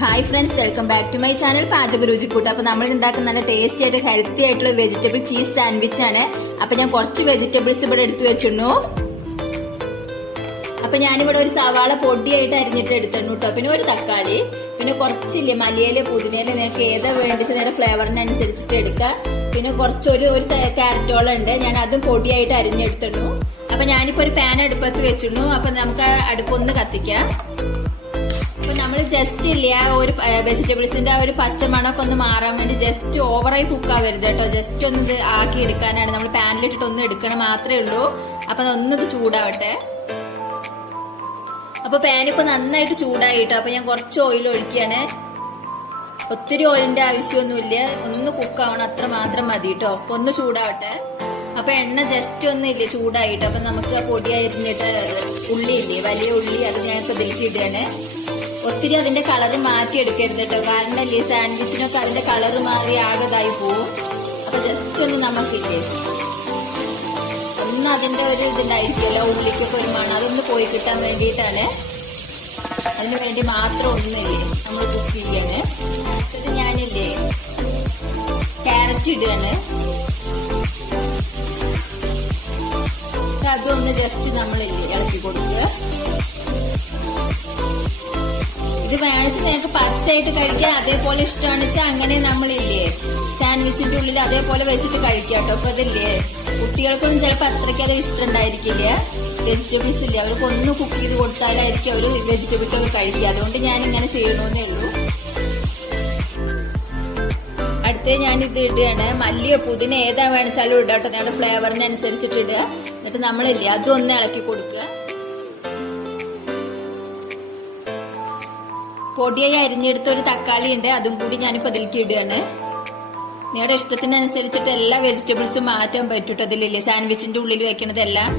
Hi friends, welcome back to my channel പാചക രുചിക്കൂട്ട്. അപ്പൊ നമ്മൾ ഉണ്ടാക്കുന്ന നല്ല ടേസ്റ്റി ആയിട്ട് ഹെൽത്തി ആയിട്ടുള്ള വെജിറ്റബിൾ ചീസ് സാൻഡ്വിച്ച് ആണ്. അപ്പൊ ഞാൻ കുറച്ച് വെജിറ്റബിൾസ് ഇവിടെ എടുത്തു വെച്ചിരുന്നു. അപ്പൊ ഞാനിവിടെ ഒരു സവാള പൊടിയായിട്ട് അരിഞ്ഞിട്ട് എടുത്തിരുന്നു കേട്ടോ. പിന്നെ ഒരു തക്കാളി, പിന്നെ കുറച്ചില്ലേ മല്ലിയില പുതിനയില, നിങ്ങൾക്ക് ഏതാ വേണ്ടിച്ച് നിങ്ങളുടെ ഫ്ലേവറിനനുസരിച്ചിട്ട് എടുക്കുക. പിന്നെ കുറച്ചൊരു ക്യാരറ്റോളം ഉണ്ട്, ഞാൻ അതും പൊടിയായിട്ട് അരിഞ്ഞെടുത്തിരുന്നു. അപ്പൊ ഞാനിപ്പോ ഒരു പാൻ അടുപ്പത്ത് വെച്ചിരുന്നു. അപ്പൊ നമുക്ക് അടുപ്പൊന്ന് കത്തിക്കാം. അപ്പൊ നമ്മൾ ജസ്റ്റ് ഇല്ല ഒരു വെജിറ്റബിൾസിന്റെ ആ ഒരു പച്ചമണൊക്കെ ഒന്ന് മാറാൻ വേണ്ടി ജസ്റ്റ് ഓവറായി കുക്കാവരുത് കേട്ടോ. ജസ്റ്റ് ഒന്ന് ഇത് ആക്കി എടുക്കാനാണ്, നമ്മൾ പാനിലിട്ടിട്ട് ഒന്ന് എടുക്കണം മാത്രമേ ഉള്ളൂ. അപ്പൊ ഒന്നത് ചൂടാവട്ടെ. അപ്പൊ പാനിപ്പോ നന്നായിട്ട് ചൂടായിട്ടോ. അപ്പൊ ഞാൻ കുറച്ച് ഓയിൽ ഒഴിക്കുകയാണ്. ഒത്തിരി ഓയിലിന്റെ ആവശ്യമൊന്നുമില്ല, ഒന്ന് കുക്കാവണം, അത്ര മാത്രം മതി കേട്ടോ. അപ്പൊ ഒന്ന് ചൂടാവട്ടെ. അപ്പൊ എണ്ണ ജസ്റ്റ് ഒന്നും ഇല്ലേ ചൂടായിട്ട്. അപ്പൊ നമുക്ക് ആ പൊടിയായിരുന്നിട്ട് ഉള്ളി ഇല്ലേ, വലിയ ഉള്ളി, അത് ഞാൻ ഇപ്പൊ ഇതിലേക്ക് ഇടുകയാണ്. ഒത്തിരി അതിന്റെ കളറ് മാറ്റി എടുക്കരുത് കേട്ടോ, കാരണം അല്ലേ സാൻഡ്വിച്ചിനൊക്കെ അതിന്റെ കളറ് മാറി ആകതായി പോവും. അപ്പൊ ജസ്റ്റ് ഒന്ന് നമുക്കില്ലേ ഒന്ന് അതിന്റെ ഒരു ഇതുണ്ടായിരിക്കുമല്ലോ, ഉള്ളിക്കൊക്കെ ഒരു മണം, അതൊന്ന് പോയി കിട്ടാൻ വേണ്ടിയിട്ടാണ്. അതിന് വേണ്ടി മാത്രം ഒന്നില്ലേ നമ്മൾ കുക്ക് ചെയ്യാണ്. ഇത് ഞാനില്ലേ ക്യാരറ്റ് ഇടുകയാണ്. അതൊന്ന് ജസ്റ്റ് നമ്മളില്ലേ ഇളക്കി കൊടുക്കുക. ഇത് വേണിച്ച് നിങ്ങൾക്ക് പച്ചയായിട്ട് കഴിക്കാം, അതേപോലെ ഇഷ്ടമാണെന്ന് വെച്ചാൽ അങ്ങനെ നമ്മളില്ലേ സാൻഡ്വിച്ചിന്റെ ഉള്ളിൽ അതേപോലെ വെച്ചിട്ട് കഴിക്കാം കേട്ടോ. അപ്പൊ ഇതില്ലേ കുട്ടികൾക്കൊന്നും ചിലപ്പോൾ അത്രയ്ക്ക് അത് ഇഷ്ടം ഉണ്ടായിരിക്കില്ല. വെജിറ്റബിൾസ് ഇല്ലേ അവർക്ക് ഒന്ന് കുക്ക് ചെയ്ത് കൊടുത്താലായിരിക്കും അവർ വെജിറ്റബിൾസ് ഒക്കെ കഴിക്കുക. അതുകൊണ്ട് ഞാൻ ഇങ്ങനെ ചെയ്യണമെന്നേ ഉള്ളൂ. അടുത്ത് ഞാൻ ഇത് ഇടുകയാണ്. മല്ലിയോ പുതിന ഏതാ വേണിച്ചാലും ഇടുക കേട്ടോ, നിങ്ങളുടെ ഫ്ലേവറിനനുസരിച്ചിട്ട് ഇടുക. എന്നിട്ട് നമ്മളില്ലേ അതൊന്ന് ഇളക്കി കൊടുക്കുക. പൊടിയായി അരിഞ്ഞെടുത്ത ഒരു തക്കാളി ഉണ്ട്, അതും കൂടി ഞാനിപ്പോൾ അതിലേക്ക് ഇടുകയാണ്. നിങ്ങളുടെ ഇഷ്ടത്തിനനുസരിച്ചിട്ട് എല്ലാ വെജിറ്റബിൾസും മാറ്റാൻ പറ്റൂട്ടോ. അതിലില്ലേ സാൻഡ്വിച്ചിന്റെ ഉള്ളിൽ വെക്കണതെല്ലാം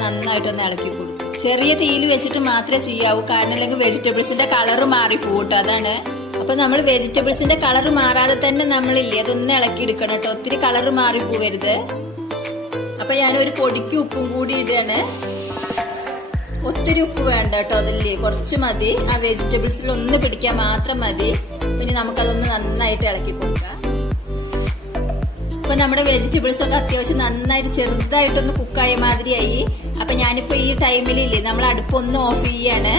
നന്നായിട്ടൊന്ന് ഇളക്കി കൊടുക്കും. ചെറിയ തീയിൽ വെച്ചിട്ട് മാത്രമേ ചെയ്യാവൂ, കാരണം അല്ലെങ്കിൽ വെജിറ്റബിൾസിന്റെ കളറ് മാറിപ്പോട്ടോ, അതാണ്. അപ്പൊ നമ്മൾ വെജിറ്റബിൾസിന്റെ കളറ് മാറാതെ തന്നെ നമ്മളില്ലേ അതൊന്ന് ഇളക്കി എടുക്കണം കേട്ടോ, ഒത്തിരി കളറ് മാറി പോവരുത്. അപ്പൊ ഞാനൊരു പൊടിക്ക് ഉപ്പും കൂടി ഇടുകയാണ്. ഒത്തിരി ഉപ്പ് വേണ്ട കേട്ടോ, അതില്ലേ കുറച്ച് മതി, ആ വെജിറ്റബിൾസിൽ ഒന്ന് പിടിക്കാൻ മാത്രം മതി. പിന്നെ നമുക്കതൊന്ന് നന്നായിട്ട് ഇളക്കി കൊടുക്കാം. അപ്പൊ നമ്മുടെ വെജിറ്റബിൾസ് ഒക്കെ അത്യാവശ്യം നന്നായിട്ട് ചെറുതായിട്ടൊന്ന് കുക്കായ മാതിരിയായി. അപ്പൊ ഞാനിപ്പോ ഈ ടൈമിലില്ലേ നമ്മൾ അടുപ്പൊന്ന് ഓഫ് ചെയ്യാണ്.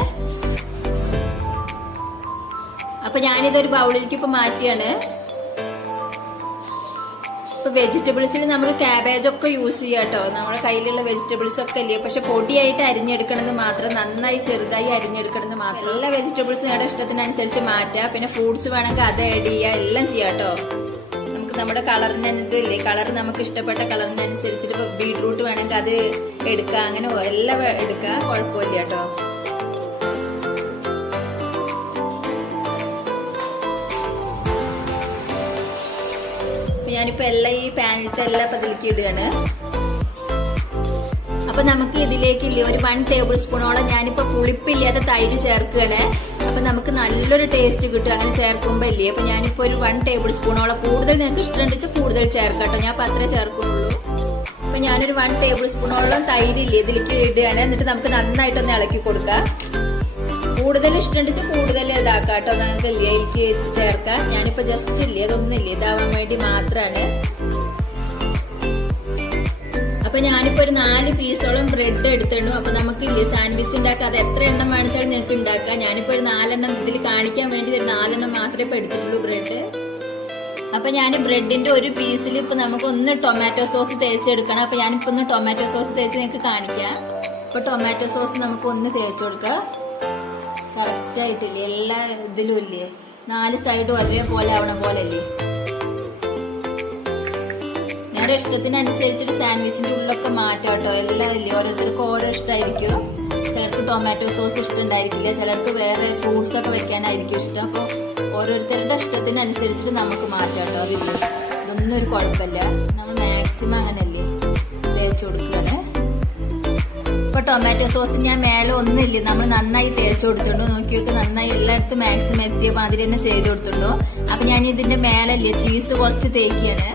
അപ്പൊ ഞാനിതൊരു ബൗളിലേക്ക് ഇപ്പൊ മാറ്റിയാണ്. ഇപ്പൊ വെജിറ്റബിൾസിൽ നമുക്ക് ക്യാബേജ് ഒക്കെ യൂസ് ചെയ്യാം കേട്ടോ, നമ്മുടെ കയ്യിലുള്ള വെജിറ്റബിൾസ് ഒക്കെ ഇല്ലേ. പക്ഷെ പൊടിയായിട്ട് അരിഞ്ഞെടുക്കണമെന്ന് മാത്രം, നന്നായി ചെറുതായി അരിഞ്ഞെടുക്കണമെന്ന് മാത്രം. എല്ലാ വെജിറ്റബിൾസും നിങ്ങളുടെ ഇഷ്ടത്തിനനുസരിച്ച് മാറ്റാം. പിന്നെ ഫ്രൂട്ട്സ് വേണമെങ്കിൽ അത് ആഡ് ചെയ്യുക, എല്ലാം ചെയ്യാം കേട്ടോ. നമുക്ക് നമ്മുടെ കളറിനനുസരിച്ചില്ലേ, കളർ നമുക്ക് ഇഷ്ടപ്പെട്ട കളറിനനുസരിച്ചിട്ട് ഇപ്പൊ ബീട്രൂട്ട് വേണമെങ്കിൽ അത് എടുക്കാം, അങ്ങനെ എല്ലാം എടുക്കാം, കുഴപ്പമില്ല കേട്ടോ. ഞാനിപ്പോ എല്ലാം ഈ പാനിലത്തെ എല്ലാം പതിലേക്ക് ഇടുകയാണ്. അപ്പൊ നമുക്ക് ഇതിലേക്കില്ലേ ഒരു 1 ടേബിൾ സ്പൂണോളം ഞാനിപ്പോ പുളിപ്പില്ലാത്ത തൈര് ചേർക്കുകയാണ്. അപ്പൊ നമുക്ക് നല്ലൊരു ടേസ്റ്റ് കിട്ടും അങ്ങനെ ചേർക്കുമ്പോ ഇല്ലേ. അപ്പൊ ഞാനിപ്പോ ഒരു 1 ടേബിൾ സ്പൂണോളം, കൂടുതൽ നിങ്ങൾക്ക് ഇഷ്ടമുണ്ടെങ്കിൽ കൂടുതൽ ചേർക്കട്ടോ, ഞാൻ അത്രേ ചേർക്കുന്നുള്ളൂ. അപ്പൊ ഞാനൊരു 1 ടേബിൾ സ്പൂണോളം തൈര് ഇല്ലേ ഇതിലേക്ക് ഇടുകയാണ്. എന്നിട്ട് നമുക്ക് നന്നായിട്ടൊന്ന് ഇളക്കി കൊടുക്കാം. കൂടുതൽ ഇഷ്ടമുണ്ടെങ്കിൽ കൂടുതൽ ഇതാക്കാം കേട്ടോ, നിങ്ങൾക്ക് ഇല്ലേ എനിക്ക് ചേർക്കാം. ഞാനിപ്പോ ജസ്റ്റ് ഇല്ലേ അതൊന്നുമില്ലേ ഇതാവാൻ വേണ്ടി മാത്രാണ്. അപ്പൊ ഞാനിപ്പോ ഒരു 4 പീസോളം ബ്രെഡ് എടുത്തിട്ടു. അപ്പൊ നമുക്ക് ഇല്ലേ സാൻഡ്വിച്ച് ഉണ്ടാക്കാം, അത് എത്ര എണ്ണം വേണിച്ചാലും നിങ്ങൾക്ക് ഉണ്ടാക്കാം. ഞാനിപ്പോ ഒരു 4 എണ്ണം ഇതിൽ കാണിക്കാൻ വേണ്ടി ഒരു 4 എണ്ണം മാത്രമേ ഇപ്പൊ എടുത്തിട്ടുള്ളൂ ബ്രെഡ്. അപ്പൊ ഞാൻ ബ്രെഡിന്റെ ഒരു പീസിൽ ഇപ്പൊ നമുക്ക് ഒന്ന് ടൊമാറ്റോ സോസ് തേച്ചെടുക്കണം. അപ്പൊ ഞാനിപ്പോ ഒന്ന് ടൊമാറ്റോ സോസ് തേച്ച് നിങ്ങൾക്ക് കാണിക്കാം. അപ്പൊ ടൊമാറ്റോ സോസ് നമുക്ക് ഒന്ന് തേച്ച് കൊടുക്കാം. കറക്റ്റ് ആയിട്ടില്ലേ എല്ലാ ഇതിലും ഇല്ലേ 4 സൈഡും ഒരേപോലെ ആവണ പോലെ അല്ലേ. നിങ്ങളുടെ ഇഷ്ടത്തിനനുസരിച്ചിട്ട് സാൻഡ്വിച്ചിന്റെ ഉള്ളൊക്കെ മാറ്റാം കേട്ടോ, എല്ലാം ഇല്ലേ ഓരോരുത്തർക്ക് ഓരോ ഇഷ്ടമായിരിക്കും. ചിലർക്ക് ടൊമാറ്റോ സോസ് ഇഷ്ടം ഉണ്ടായിരിക്കില്ല, ചിലർക്ക് വേറെ ഫ്രൂട്ട്സ് ഒക്കെ വെക്കാനായിരിക്കും ഇഷ്ടം. അപ്പൊ ഓരോരുത്തരുടെ ഇഷ്ടത്തിനനുസരിച്ചിട്ട് നമുക്ക് മാറ്റാം കേട്ടോ, അതില്ലേ ഇതൊന്നും ഒരു കുഴപ്പമില്ല. നമ്മൾ മാക്സിമം അങ്ങനല്ലേ തേച്ച് കൊടുക്കുകയാണ്. ഇപ്പൊ ടൊമാറ്റോ സോസ് ഞാൻ മേലെ ഒന്നില്ലേ നമ്മൾ നന്നായി തേച്ച് കൊടുത്തിട്ടുണ്ടോ നോക്കിയൊക്കെ, നന്നായി എല്ലായിടത്തും മാക്സിമം എത്തിയ മാതിരി തന്നെ ചെയ്ത് കൊടുത്തിട്ടുണ്ടോ. അപ്പൊ ഞാൻ ഇതിന്റെ മേലല്ലേ ചീസ് കുറച്ച് തേക്കുകയാണ്.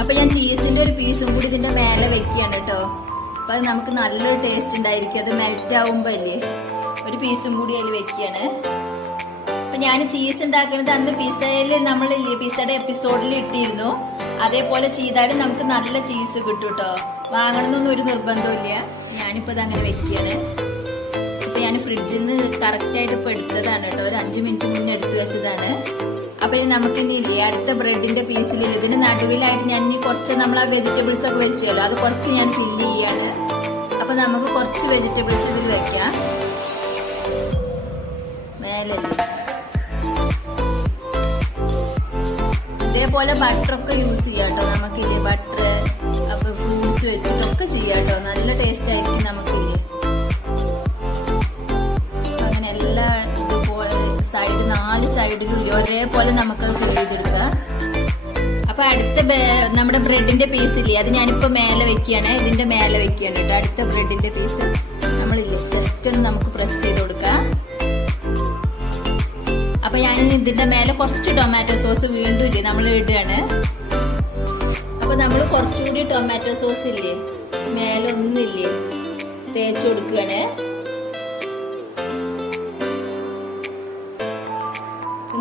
അപ്പൊ ഞാൻ ചീസിന്റെ ഒരു പീസും കൂടി ഇതിന്റെ മേലെ വെക്കുകയാണ് കേട്ടോ. അപ്പൊ അത് നമുക്ക് നല്ലൊരു ടേസ്റ്റ് ഉണ്ടായിരിക്കും, അത് മെൽറ്റ് ആവുമ്പോ അല്ലേ. ഒരു പീസും കൂടി അതിൽ വെക്കുകയാണ്. ഞാൻ ചീസ് ഉണ്ടാക്കുന്നത് അന്ന് പിസയിൽ നമ്മൾ പിസയുടെ എപ്പിസോഡിൽ ഇട്ടിരുന്നു. അതേപോലെ ചെയ്താലും നമുക്ക് നല്ല ചീസ് കിട്ടും കേട്ടോ. വാങ്ങണമെന്നൊന്നും ഒരു നിർബന്ധമില്ല. ഞാനിപ്പോ ഇത് അങ്ങനെ വെക്കുകയാണ്. ഇപ്പൊ ഞാൻ ഫ്രിഡ്ജിൽ നിന്ന് കറക്റ്റ് ആയിട്ട് ഇപ്പൊ എടുത്തതാണ് കേട്ടോ. ഒരു 5 മിനിറ്റ് മുന്നേ എടുത്തു വെച്ചതാണ്. അപ്പൊ ഇനി നമുക്കിനി ഇല്ലേ അടുത്ത ബ്രെഡിന്റെ പീസിൽ ഇതിന് നടുവിലായിട്ട് ഞാൻ ഇനി കുറച്ച് നമ്മൾ ആ വെജിറ്റബിൾസ് ഒക്കെ വെച്ചല്ലോ, അത് കുറച്ച് ഞാൻ ഫില്ല് ചെയ്യാണ്. അപ്പൊ നമുക്ക് കുറച്ച് വെജിറ്റബിൾസ് ഇതിൽ വെക്കാം. മേലെ ഇതേപോലെ ബട്ടറൊക്കെ യൂസ് ചെയ്യാം കേട്ടോ. നമുക്കില്ലേ ബട്ടർ അപ്പൊ ഫ്രൂട്ട്സ് വെച്ചിട്ടൊക്കെ ചെയ്യാം കേട്ടോ. നല്ല ടേസ്റ്റ് ആയിരിക്കും നമുക്കില്ലേ. അങ്ങനെ എല്ലാ ഇതുപോലെ സൈഡ് 4 സൈഡിലും ഒരേപോലെ നമുക്ക് ഫിൽ ചെയ്തെടുക്കാം. അപ്പൊ അടുത്ത നമ്മുടെ ബ്രെഡിന്റെ പീസ് ഇല്ലേ, അത് ഞാനിപ്പോ മേലെ വെക്കുകയാണ്. ഇതിന്റെ മേലെ വെക്കുകയാണ് കേട്ടോ. അടുത്ത ബ്രെഡിന്റെ പീസ് നമ്മളില്ലേ ജസ്റ്റ് ഒന്ന് നമുക്ക് പ്രസ് ചെയ്ത് കൊടുക്കാം. അപ്പൊ ഞാൻ ഇതിന്റെ മേലെ കുറച്ച് ടൊമാറ്റോ സോസ് വീണ്ടും ഇല്ലേ നമ്മൾ ഇടുകയാണ്. അപ്പൊ നമ്മൾ കുറച്ചുകൂടി ടൊമാറ്റോ സോസ് ഇല്ലേ മേലെ ഒന്നില്ലേ തേച്ച് കൊടുക്കുകയാണ്.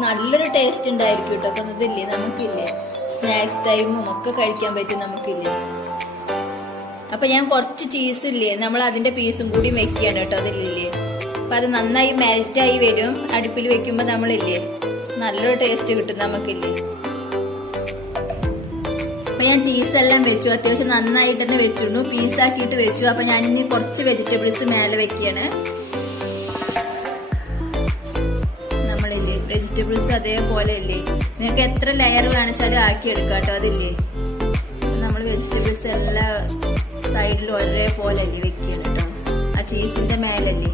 നല്ലൊരു ടേസ്റ്റ് ഉണ്ടായിരിക്കും കേട്ടോ. അപ്പൊ ഇതില്ലേ നമുക്കില്ലേ സ്നാക്സ് ടൈമും ഒക്കെ കഴിക്കാൻ പറ്റും നമുക്കില്ലേ. അപ്പൊ ഞാൻ കുറച്ച് ചീസ് ഇല്ലേ നമ്മൾ അതിന്റെ പീസും കൂടി വെക്കുകയാണ് കേട്ടോ. അതില്ലേ അപ്പൊ അത് നന്നായി മെൽറ്റായി വരും. അടുപ്പിൽ വെക്കുമ്പോ നമ്മളില്ലേ നല്ലൊരു ടേസ്റ്റ് കിട്ടും നമുക്കില്ലേ. അപ്പൊ ഞാൻ ചീസ് എല്ലാം വെച്ചു. അത്യാവശ്യം നന്നായിട്ട് തന്നെ വെച്ചിരുന്നു. പീസാക്കിയിട്ട് വെച്ചു. അപ്പൊ ഞാൻ ഇനി കുറച്ച് വെജിറ്റബിൾസ് മേലെ വെക്കുകയാണ്. നമ്മളില്ലേ വെജിറ്റബിൾസ് അതേപോലെ ഇല്ലേ നിങ്ങൾക്ക് എത്ര ലെയർ കാണിച്ചാലും ആക്കി എടുക്കാം കേട്ടോ. അതില്ലേ നമ്മൾ വെജിറ്റബിൾസ് എല്ലാ സൈഡിലും ഒരേപോലെ അല്ലേ വെക്കുന്നത് കേട്ടോ. ആ ചീസിന്റെ മേലല്ലേ.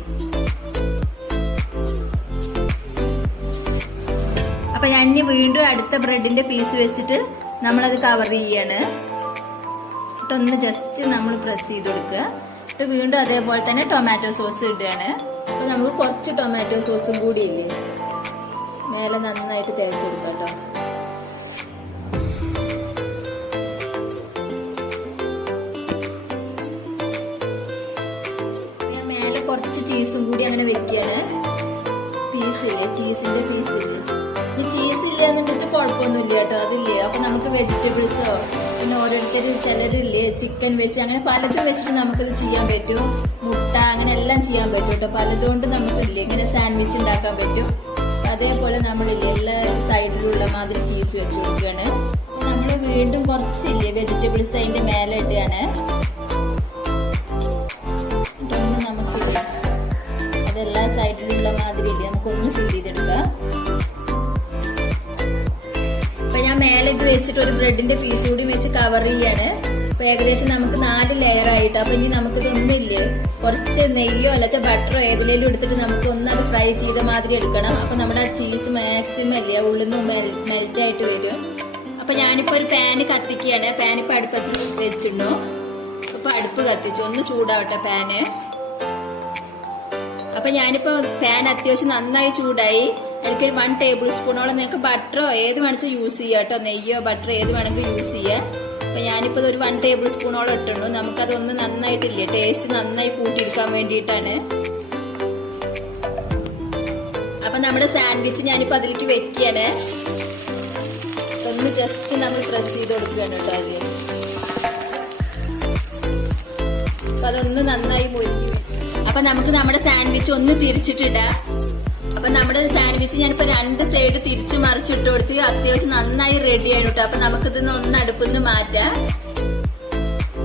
അപ്പൊ ഞാൻ ഇനി വീണ്ടും അടുത്ത ബ്രെഡിന്റെ പീസ് വെച്ചിട്ട് നമ്മളത് കവർ ചെയ്യാണ്. ഒന്ന് ജസ്റ്റ് നമ്മൾ പ്രസ് ചെയ്ത് കൊടുക്കുക. വീണ്ടും അതേപോലെ തന്നെ ടൊമാറ്റോ സോസ് ഇടുകയാണ്. അപ്പൊ നമുക്ക് കുറച്ച് ടൊമാറ്റോ സോസും കൂടി ഇല്ലേ മേലെ നന്നായിട്ട് തേച്ച് കൊടുക്കാം കേട്ടോ. ഞാൻ മേലെ കുറച്ച് ചീസും കൂടി അങ്ങനെ വെക്കുകയാണ്. പീസില്ലേ ചീസിന്റെ പീസില്ലേ. ഈ ചീസ് ഇല്ലെന്ന് വെച്ചാൽ കുഴപ്പമൊന്നുമില്ല കേട്ടോ. അതില്ലേ അപ്പൊ നമുക്ക് വെജിറ്റബിൾസോ പിന്നെ ഓരോരുത്തർ ചിലരില്ലേ ചിക്കൻ വെച്ച് അങ്ങനെ പലതും വെച്ചിട്ട് നമുക്കത് ചെയ്യാൻ പറ്റും. മുട്ട അങ്ങനെ എല്ലാം ചെയ്യാൻ പറ്റും കേട്ടോ. പലതുകൊണ്ട് നമുക്കില്ലേ ഇങ്ങനെ സാൻഡ്വിച്ച് ഉണ്ടാക്കാൻ പറ്റും. അതേപോലെ നമ്മളില്ലേ എല്ലാ സൈഡിലുള്ള മാതിരി ചീസ് വെച്ച് കൊടുക്കുകയാണ്. നമ്മൾ വീണ്ടും കുറച്ചില്ലേ വെജിറ്റബിൾസ് അതിന്റെ മേലെ ഇടുകയാണ്. നമുക്കില്ലേ അതെല്ലാ സൈഡിലുള്ള മാതിരി ഇല്ലേ നമുക്കൊന്ന് ഫിൽ ചെയ്തെടുക്കാം. അപ്പൊ ഞാൻ മേലെ ഇത് വെച്ചിട്ട് ഒരു ബ്രെഡിന്റെ പീസ് കൂടി വെച്ച് കവർ ചെയ്യാണ്. അപ്പൊ ഏകദേശം നമുക്ക് 4 ലെയർ ആയിട്ട്. അപ്പൊ ഇനി നമുക്കിത് ഒന്നില്ലേ കുറച്ച് നെയ്യോ അല്ലാച്ച ബട്ടറോ ഏതിലേലും എടുത്തിട്ട് നമുക്ക് ഒന്നത് ഫ്രൈ ചെയ്ത മാതിരി എടുക്കണം. അപ്പൊ നമ്മുടെ ആ ചീസ് മാക്സിമം അല്ലേ ഉള്ളിൽ നിന്ന് മെൽറ്റ് ആയിട്ട് വരും. അപ്പൊ ഞാനിപ്പോ ഒരു പാന് കത്തിക്കുകയാണ്. പാൻ ഇപ്പൊ അടുപ്പത്തിൽ വെച്ചിരുന്നു. അപ്പൊ അടുപ്പ് കത്തിച്ചു. ഒന്ന് ചൂടാവട്ടെ പാന്. അപ്പൊ ഞാനിപ്പോ പാൻ അത്യാവശ്യം നന്നായി ചൂടായി. എനിക്കൊരു 1 ടേബിൾ സ്പൂണോളം നിങ്ങൾക്ക് ബട്ടറോ ഏത് വേണിച്ചാൽ യൂസ് ചെയ്യാം കേട്ടോ. നെയ്യോ ബട്ടറോ ഏത് വേണമെങ്കിൽ യൂസ് ചെയ്യാം. അപ്പൊ ഞാനിപ്പോ ഒരു 1 ടേബിൾ സ്പൂണോളം ഇട്ടുള്ളൂ. നമുക്കതൊന്ന് നന്നായിട്ടില്ലേ ടേസ്റ്റ് നന്നായി കൂട്ടിയെടുക്കാൻ വേണ്ടിയിട്ടാണ്. അപ്പൊ നമ്മുടെ സാൻഡ്വിച്ച് ഞാനിപ്പോ അതിലേക്ക് വെക്കുകയാണ്. ഒന്ന് ജസ്റ്റ് നമ്മൾ പ്രസ് ചെയ്ത് കൊടുക്കുകയാണ് കേട്ടോ ആദ്യം. അപ്പൊ അതൊന്ന് നന്നായി മുരിക്കും. അപ്പൊ നമുക്ക് നമ്മുടെ സാൻഡ്വിച്ച് ഒന്ന് തിരിച്ചിട്ടിടാം. അപ്പൊ നമ്മുടെ സാൻഡ്വിച്ച് ഞാനിപ്പോ 2 സൈഡ് തിരിച്ചു മറിച്ചിട്ട് കൊടുത്ത് അത്യാവശ്യം നന്നായി റെഡി ആയി കേട്ടോ. അപ്പൊ നമുക്കിതൊന്ന് അടുപ്പിന്ന് മാറ്റാം.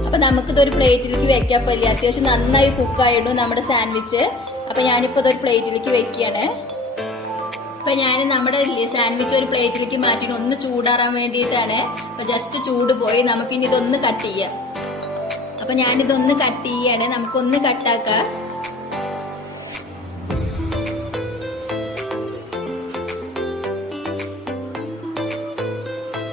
അപ്പൊ നമുക്കിതൊരു പ്ലേറ്റിലേക്ക് വെക്കാൻ പറ്റില്ല. അത്യാവശ്യം നന്നായി കുക്കായിരുന്നു നമ്മുടെ സാൻഡ്വിച്ച്. അപ്പൊ ഞാനിപ്പോ ഇതൊരു പ്ലേറ്റിലേക്ക് വെക്കുകയാണ്. അപ്പൊ ഞാൻ നമ്മുടെ സാൻഡ്വിച്ച് ഒരു പ്ലേറ്റിലേക്ക് മാറ്റിയിട്ട് ഒന്ന് ചൂടാറാൻ വേണ്ടിയിട്ടാണ്. അപ്പൊ ജസ്റ്റ് ചൂട് പോയി നമുക്കിനി ഇതൊന്ന് കട്ട് ചെയ്യാം. അപ്പൊ ഞാനിതൊന്ന് കട്ട് ചെയ്യാണ്. നമുക്കൊന്ന് കട്ടാക്കാം.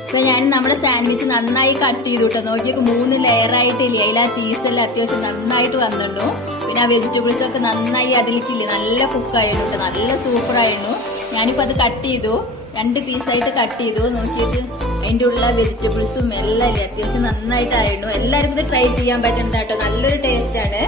അപ്പൊ ഞാൻ നമ്മുടെ സാൻഡ്വിച്ച് നന്നായി കട്ട് ചെയ്തു കേട്ടോ. നോക്കിയൊക്കെ 3 ലെയർ ആയിട്ടില്ലേ അതിൽ ആ ചീസെല്ലാം അത്യാവശ്യം നന്നായിട്ട് വന്നിട്ടു. പിന്നെ ആ വെജിറ്റബിൾസ് ഒക്കെ നന്നായി അതിലേക്കില്ലേ നല്ല കുക്കായിരുന്നു. നല്ല സൂപ്പർ ആയിരുന്നു. ഞാനിപ്പോ അത് കട്ട് ചെയ്തു. 2 പീസായിട്ട് കട്ട് ചെയ്തു. നോക്കിയിട്ട് അതിന്റെ ഉള്ള വെജിറ്റബിൾസും എല്ലാം ഇല്ലേ അത്യാവശ്യം നന്നായിട്ടായിരുന്നു. എല്ലാവർക്കും ഇത് ട്രൈ ചെയ്യാൻ പറ്റുന്ന കേട്ടോ. നല്ലൊരു ടേസ്റ്റ് ആണ്.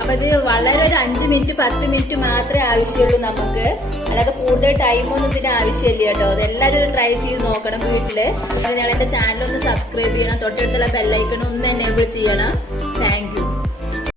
അപ്പൊ അപ്പൊ ഇത് വളരെ ഒരു 5 മിനിറ്റ് 10 മിനിറ്റ് മാത്രമേ ആവശ്യമുള്ളൂ നമുക്ക്. അല്ലാതെ കൂടുതൽ ടൈമൊന്നും ഇതിന് ആവശ്യമില്ല കേട്ടോ. അതെല്ലാവരും ട്രൈ ചെയ്ത് നോക്കണം വീട്ടില്. അത് ഞാൻ എന്റെ ചാനൽ ഒന്ന് സബ്സ്ക്രൈബ് ചെയ്യണം, തൊട്ടടുത്തുള്ള ബെല്ലൈക്കൺ ഒന്ന് എനേബിൾ ചെയ്യണം. Thank you.